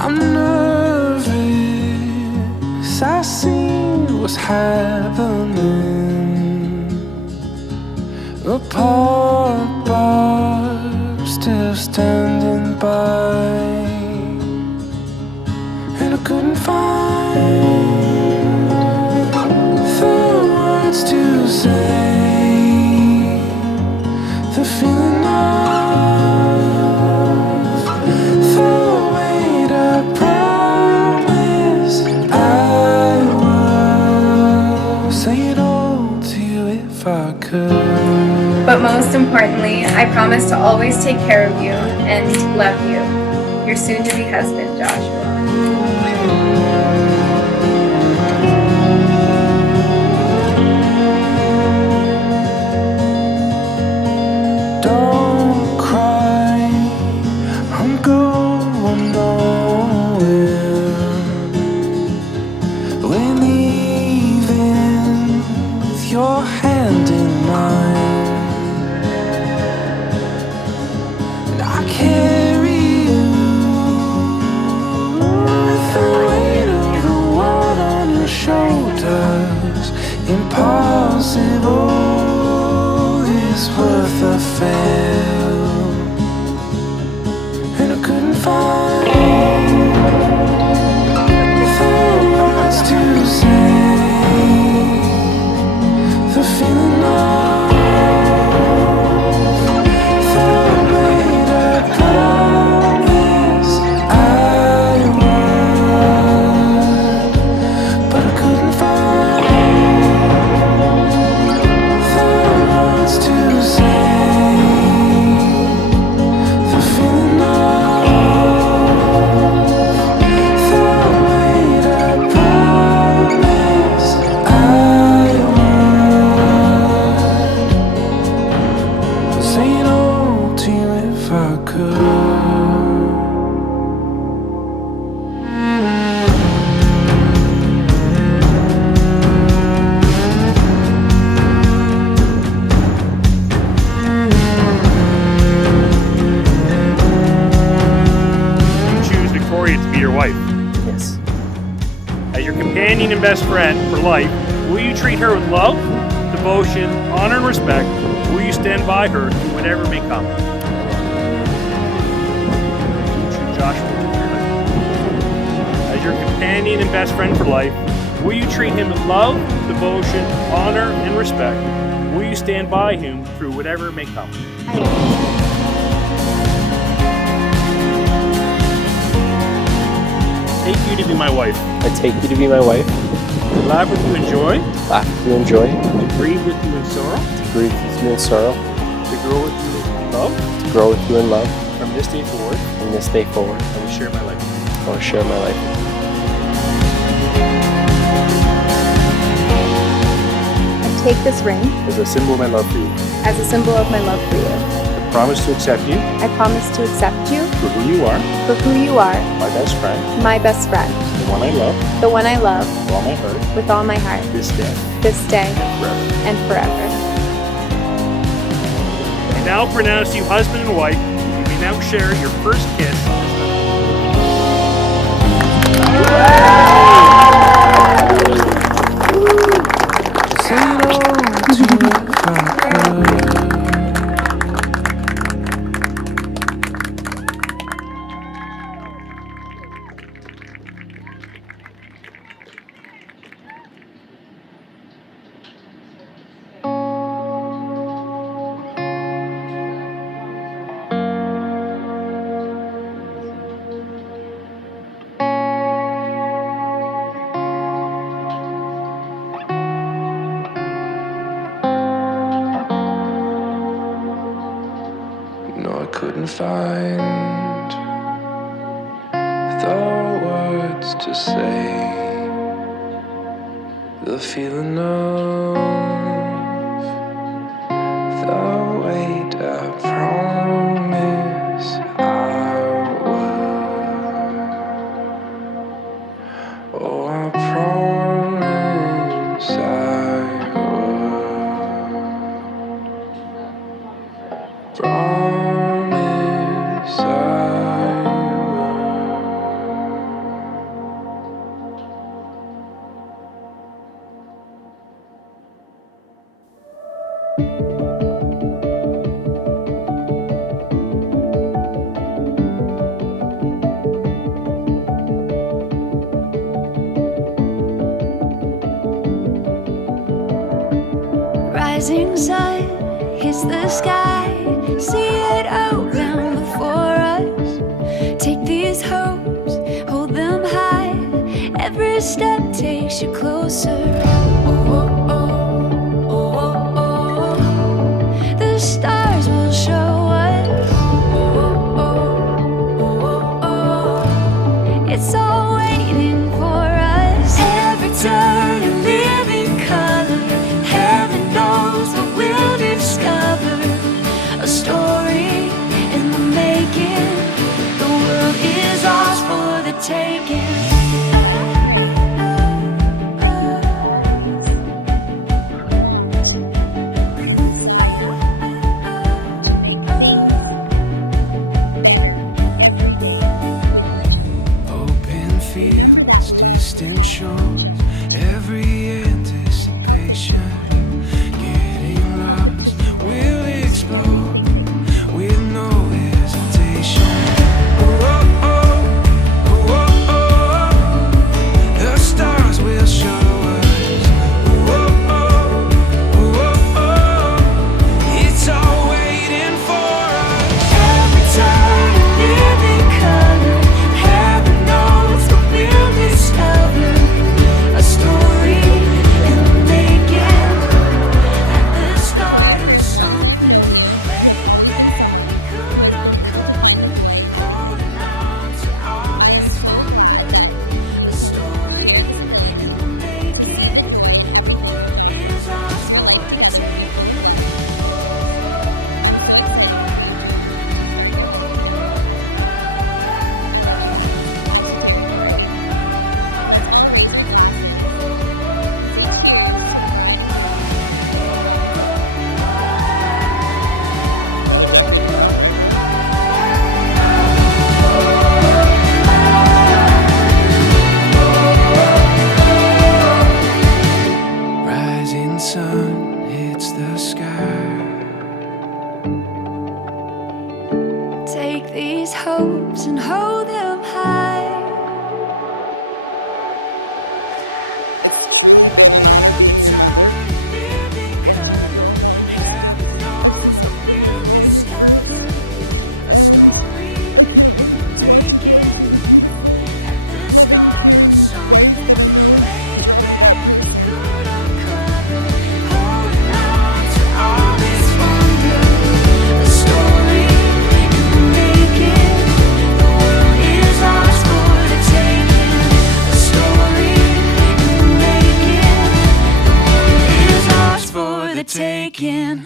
I'm nervous, I see what's happening. Apart but still standing by. And I couldn't find the words to say, the feeling of the weight I promised I would say it all to you if I could. But most importantly, I promise to always take care of you and love you. Your soon-to-be husband, Joshua. Don't cry, I'm going nowhere. We're leaving with your hand in mine, and I carry you with the weight of the world on your shoulders. Impossible is worth a fail, and I couldn't find the words to say, the feeling of the weight I promised I would, but I couldn't find the words to say, the feeling of the weight I promised I would say it all to you if I could. You choose Victoria to be your wife. Yes. As your companion and best friend for life, will you treat her with love, devotion, honor, and respect? Will you stand by her through whatever may come? You choose Joshua to be your husband. As your companion and best friend for life, will you treat him with love, devotion, honor, and respect? Will you stand by him through whatever may come? Take you to be my wife. I take you to be my wife, To laugh with you in joy, laugh with you in joy, to grieve with you in sorrow, to grieve with you in sorrow, to grow with you in love. to grow with you in love. From this day forward, From this day forward, I will share my life. I will share my life. I take this ring As a symbol of my love for you. as a symbol of my love for you. I promise to accept you I promise to accept you for who you are, for who you are, my best friend, my best friend, the one I love, the one I love with all my heart, with all my heart, this day this day and forever. and forever. I now pronounce you husband and wife. You may now share your first kiss. Say it all to you if I could. No, I couldn't find the words to say, the feeling of the weight I promise I would. Oh, I promise I would. Promise I would. rising sun hits the sky. See it open before us. Take these hopes, hold them high. Every step takes you closer. Oh, oh, oh, oh, oh, oh. The stars will show us. Oh, oh, oh, oh, oh. It's all waiting for us. Every turn a living color. Heaven knows what we'll discover. A story in the making. The world is ours for the taking. Open fields, distant shores, every anticipation. Getting lost, we'll explore with no hesitation. Oh, oh, oh, oh, oh. The stars will show us. Oh, oh, oh, oh, oh. It's all waiting for us. Every time a living color. Heaven knows what we'll discover. A story in the making. At the start of something later than we could uncover. Holding on to all this wonder. A story in the making. The world is ours for the taking. Rising sun hits the sky. Take these hopes and hold them high. Every time a living color. Heaven knows what we'll discover. A story in the making. At the start of something later than we could uncover. Holding on to all this wonder. A story in the making. The world is ours for the taking. A story in the making. The world is ours for the taking.